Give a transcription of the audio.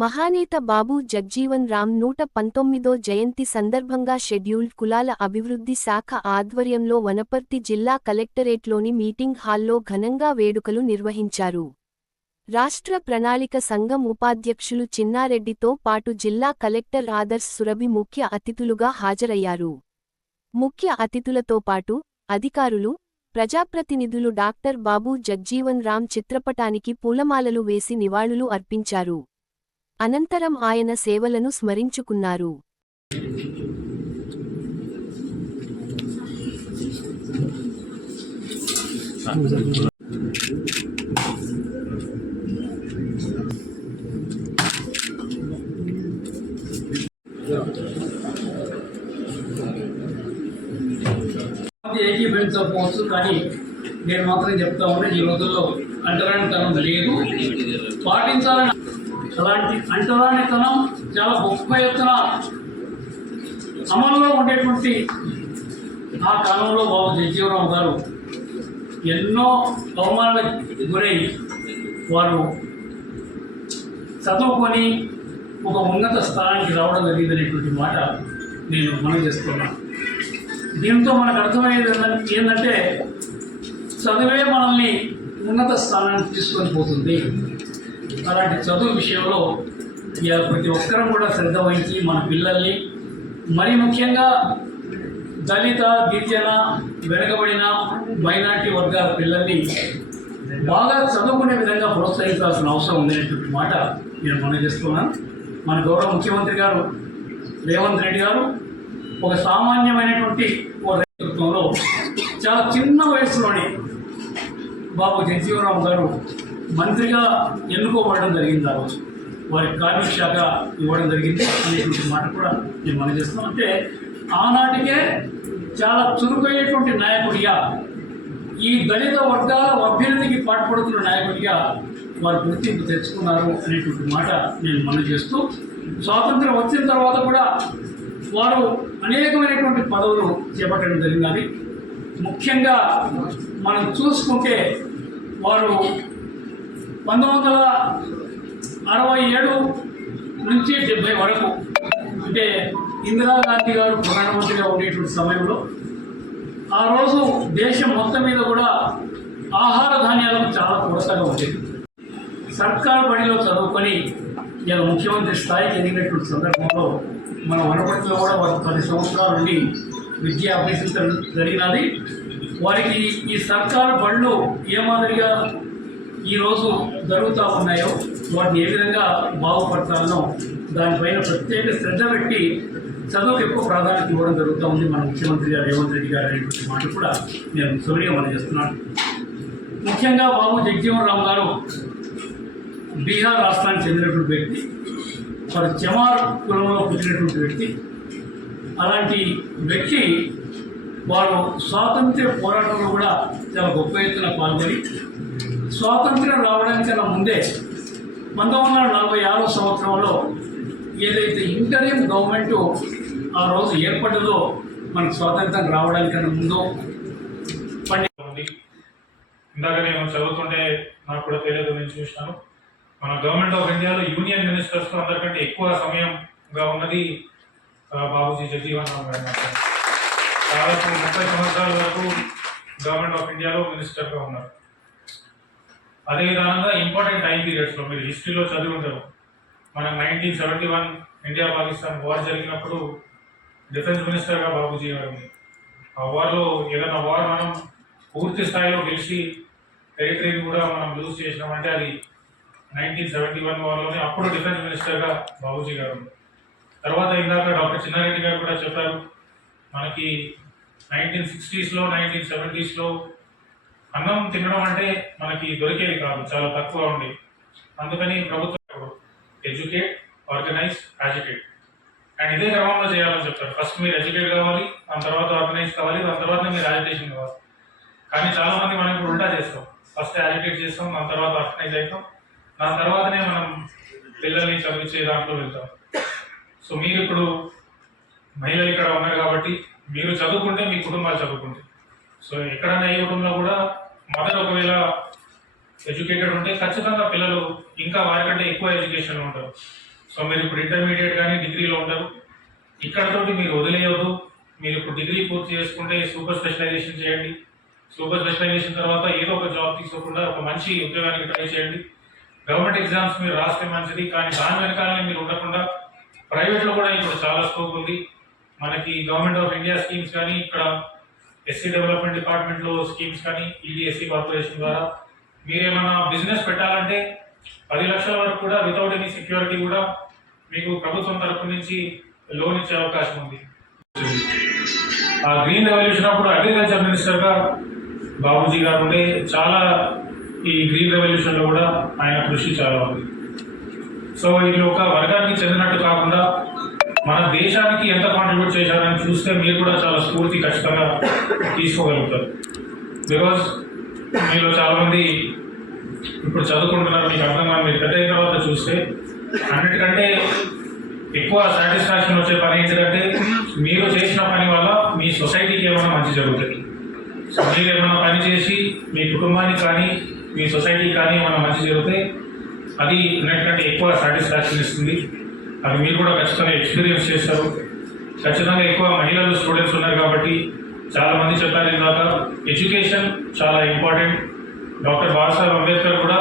మహానేత బాబు జగ్జీవన్ రామ్ 119వ జయంతి సందర్భంగా షెడ్యూల్డ్ కులాల అభివృద్ధి శాఖ ఆధ్వర్యంలో వనపర్తి జిల్లా కలెక్టరేట్లోని మీటింగ్ హాల్లో ఘనంగా వేడుకలు నిర్వహించారు. రాష్ట్ర ప్రణాళిక సంఘం ఉపాధ్యక్షులు చిన్నారెడ్డితో పాటు జిల్లా కలెక్టర్ ఆదర్శ్ సురభి ముఖ్య అతిథులుగా హాజరయ్యారు. ముఖ్య అతిథులతో పాటు అధికారులు, ప్రజాప్రతినిధులు డాక్టర్ బాబు జగ్జీవన్ రామ్ చిత్రపటానికి పూలమాలలు వేసి నివాళులు అర్పించారు. అనంతరం ఆయన సేవలను స్మరించుకున్నారు. ఏకీభవించకపోవచ్చు, కానీ నేను మాత్రం చెప్తా ఉన్నా, ఈ రోజుల్లో అంటరానితనం లేదు, పాటించాలని. అలాంటి అంటరానితనం చాలా గొప్ప ఎత్తున అమల్లో ఉండేటువంటి ఆ కాలంలో బాబు జగ్జీవన్ గారు ఎన్నో అవమానాలకు గురై వారు చదువుకొని ఒక ఉన్నత స్థానానికి రావడం జరిగిందనేటువంటి మాట నేను మనం చేస్తున్నాను. దీంతో మనకు అర్థమయ్యేది ఏంటంటే చదువే మనల్ని ఉన్నత స్థానానికి తీసుకొని పోతుంది. అలాంటి చదువు విషయంలో ప్రతి ఒక్కరం కూడా శ్రద్ధ వహించి మన పిల్లల్ని, మరి ముఖ్యంగా దళిత, గిరిజన, వెనుకబడిన మైనారిటీ వర్గాల పిల్లల్ని బాగా చదువుకునే విధంగా ప్రోత్సహించాల్సిన అవసరం ఉందనేటువంటి మాట నేను మనం చేస్తున్నాను. మన గౌరవ ముఖ్యమంత్రి గారు రేవంత్ రెడ్డి గారు ఒక సామాన్యమైనటువంటి నేతృత్వంలో చాలా చిన్న వయసులోనే బాబు జగ్జీవన్ రామ్ గారు మంత్రిగా ఎన్నుకోబడడం జరిగింది. ఆ రోజు వారి కార్మిక శాఖ ఇవ్వడం జరిగింది అనేటువంటి మాట కూడా నేను మనం చేస్తాను. అంటే ఆనాటికే చాలా చురుకైనటువంటి నాయకుడిగా, ఈ దళిత వర్గాల అభ్యున్నతికి పాటుపడుతున్న నాయకుడిగా వారు గుర్తింపు తెచ్చుకున్నారు అనేటువంటి మాట నేను మనం చేస్తూ, స్వాతంత్రం వచ్చిన తర్వాత కూడా వారు అనేకమైనటువంటి పదవులు చేపట్టడం జరిగినది. ముఖ్యంగా మనం చూసుకుంటే వారు 1967 నుంచి 70 వరకు, అంటే ఇందిరాగాంధీ గారు ప్రధానమంత్రిగా ఉండేటువంటి సమయంలో ఆ రోజు దేశం మొత్తం మీద కూడా ఆహార ధాన్యాలకు చాలా కొరతగా ఉండేది. సర్కారు బడిలో చదువుకొని ఇలా ముఖ్యమంత్రి స్థాయికి ఎదిగినటువంటి సందర్భంలో మన వనపర్తిలో కూడా వారు 10 సంవత్సరాల నుండి విద్య అభ్యసించడం జరిగినది. వారికి ఈ సర్కారు బళ్ళు ఏ మాదిరిగా ఈరోజు జరుగుతూ ఉన్నాయో, వాటిని ఏ విధంగా బాగుపరచాలనో దానిపైన ప్రత్యేక శ్రద్ధ పెట్టి చదువుకు ఎక్కువ ప్రాధాన్యత ఇవ్వడం జరుగుతూ ఉంది మన ముఖ్యమంత్రి గారు రేవంత్ రెడ్డి గారు అనేటువంటి మాట కూడా నేను సూర్యంగా మనం చేస్తున్నాను. ముఖ్యంగా బాబు జగ్జీవన్ రామ్ గారు బీహార్ రాష్ట్రానికి చెందినటువంటి వ్యక్తి, వారు చమార్ కులంలో పుట్టినటువంటి వ్యక్తి. అలాంటి వ్యక్తి వారు స్వాతంత్ర్య పోరాటంలో కూడా చాలా గొప్ప ఎత్తున పాల్గొని, స్వాతంత్ర్యం రావడానికన్నా ముందే 1946వ సంవత్సరంలో ఏదైతే ఇంటరియం గవర్నమెంట్ ఆ రోజు ఏర్పడ్డదో, మనకు స్వాతంత్రం రావడానికన్నా ముందు ఇందాక నేను చదువుతుంటే నాకు కూడా తెలియదు, నేను చూసినాను. మన గవర్నమెంట్ ఆఫ్ ఇండియాలో యూనియన్ మినిస్టర్స్తో అందరికంటే ఎక్కువ సమయంగా ఉన్నది బాబూజీ జగ్జీవన్ రామ్ గారు. దాదాపు 30 సంవత్సరాల వరకు గవర్నమెంట్ ఆఫ్ ఇండియాలో మినిస్టర్గా ఉన్నారు. అదే విధానంగా ఇంపార్టెంట్ టైం పీరియడ్స్లో మీరు హిస్టరీలో చదివి ఉంటారు. మనం 1971 ఇండియా పాకిస్తాన్ వార్ జరిగినప్పుడు డిఫెన్స్ మినిస్టర్గా బాబూజీ గారు ఉంది. ఆ వార్లో ఏదైనా వార్ మనం పూర్తి స్థాయిలో గెలిచి టెరిటరీని కూడా మనం లూజ్ చేసినామంటే అది 1971 వార్లోనే. అప్పుడు డిఫెన్స్ మినిస్టర్గా బాబూజీ గారు ఉంది. తర్వాత ఇందాక డాక్టర్ చిన్నారెడ్డి గారు కూడా చెప్పారు, మనకి 1960స్లో 1970స్లో అన్నం తినడం అంటే మనకి దొరికేది కాదు, చాలా తక్కువ ఉంది. అందుకని ప్రభుత్వం ఎడ్యుకేట్, ఆర్గనైజ్, యాజిటేట్ అండ్ ఇదే క్రమంలో చేయాలని చెప్తారు. ఫస్ట్ మీరు ఎడ్యుకేట్ కావాలి, దాని తర్వాత ఆర్గనైజ్ కావాలి, దాని తర్వాత మీరు యాజిటేషన్ కావాలి. కానీ చాలామంది మనం ఇప్పుడు ఉల్టా చేస్తాం. ఫస్ట్ యాజిటేట్ చేస్తాం, దాని తర్వాత ఆర్గనైజ్ అవుతాం, దాని తర్వాతనే మనం పిల్లల్ని చదివించే దాంట్లో వెళ్తాం. సో మీరు ఇప్పుడు మహిళలు ఇక్కడ ఉన్నారు కాబట్టి మీరు చదువుకుంటే మీ కుటుంబాలు చదువుకుంటాయి. సో ఎక్కడైనా ఏ కుటుంబంలో కూడా మదర్ ఒకవేళ ఎడ్యుకేటెడ్ ఉంటే ఖచ్చితంగా పిల్లలు ఇంకా వారికంటే ఎక్కువ ఎడ్యుకేషన్ ఉంటారు. సో మీరు ఇప్పుడు ఇంటర్మీడియట్ కానీ డిగ్రీలో ఉంటారు, ఇక్కడతోటి మీరు వదిలేయవద్దు. మీరు ఇప్పుడు డిగ్రీ పూర్తి చేసుకుంటే సూపర్ స్పెషలైజేషన్ చేయండి. సూపర్ స్పెషలైజేషన్ తర్వాత ఏదో ఒక జాబ్ తీసుకోకుండా ఒక మంచి ఉద్యోగానికి ట్రై చేయండి. గవర్నమెంట్ ఎగ్జామ్స్ మీరు రాస్తే మంచిది, కానీ దాని వెనకాలనే మీరు ఉండకుండా ప్రైవేట్లో కూడా ఇప్పుడు చాలా స్కోప్ ఉంది. మనకి గవర్నమెంట్ ఆఫ్ ఇండియా స్కీమ్స్ కానీ, ఇక్కడ ఎస్సీ డెవలప్మెంట్ డిపార్ట్మెంట్లో స్కీమ్స్ కానీ, ఈడీఎస్సీ కార్పొరేషన్ ద్వారా మీరు ఏమైనా బిజినెస్ పెట్టాలంటే 10 లక్షల వరకు కూడా వితౌట్ ఎనీ సెక్యూరిటీ కూడా మీకు ప్రభుత్వం తరపు నుంచి లోన్ ఇచ్చే అవకాశం ఉంది. ఆ గ్రీన్ రెవల్యూషన్ అప్పుడు అగ్రికల్చర్ మినిస్టర్గా బాబూజీ గారు ఉండే చాలా ఈ గ్రీన్ రెవల్యూషన్లో కూడా ఆయన కృషి చాలా ఉంది. సో ఇది ఒక వర్గానికి చెందినట్టు కాకుండా మన దేశానికి ఎంత కాంట్రిబ్యూట్ చేశారని చూస్తే మీరు కూడా చాలా స్ఫూర్తి ఖచ్చితంగా తీసుకోగలుగుతారు. బికాజ్ మీలో చాలామంది ఇప్పుడు చదువుకుంటున్నారు, మీకు అర్థం కాదు. మీరు పెద్ద అయిన తర్వాత చూస్తే అన్నిటికంటే ఎక్కువ సాటిస్ఫాక్షన్ వచ్చే పని ఏంటంటే మీరు చేసిన పని వల్ల మీ సొసైటీకి ఏమైనా మంచి జరుగుతుంది. సో మీరు ఏమైనా పని చేసి మీ కుటుంబానికి కానీ మీ సొసైటీకి కానీ ఏమైనా మంచి జరిగితే అది అన్నిటికంటే ఎక్కువ సాటిస్ఫాక్షన్ ఇస్తుంది. అది మీరు కూడా ఖచ్చితంగా ఎక్స్పీరియన్స్ చేస్తారు. ఖచ్చితంగా ఎక్కువ మహిళలు స్టూడెంట్స్ ఉన్నారు కాబట్టి చాలామంది చెప్పారు ఇందాక ఎడ్యుకేషన్ చాలా ఇంపార్టెంట్. డాక్టర్ బాబాసాహెబ్ అంబేద్కర్ కూడా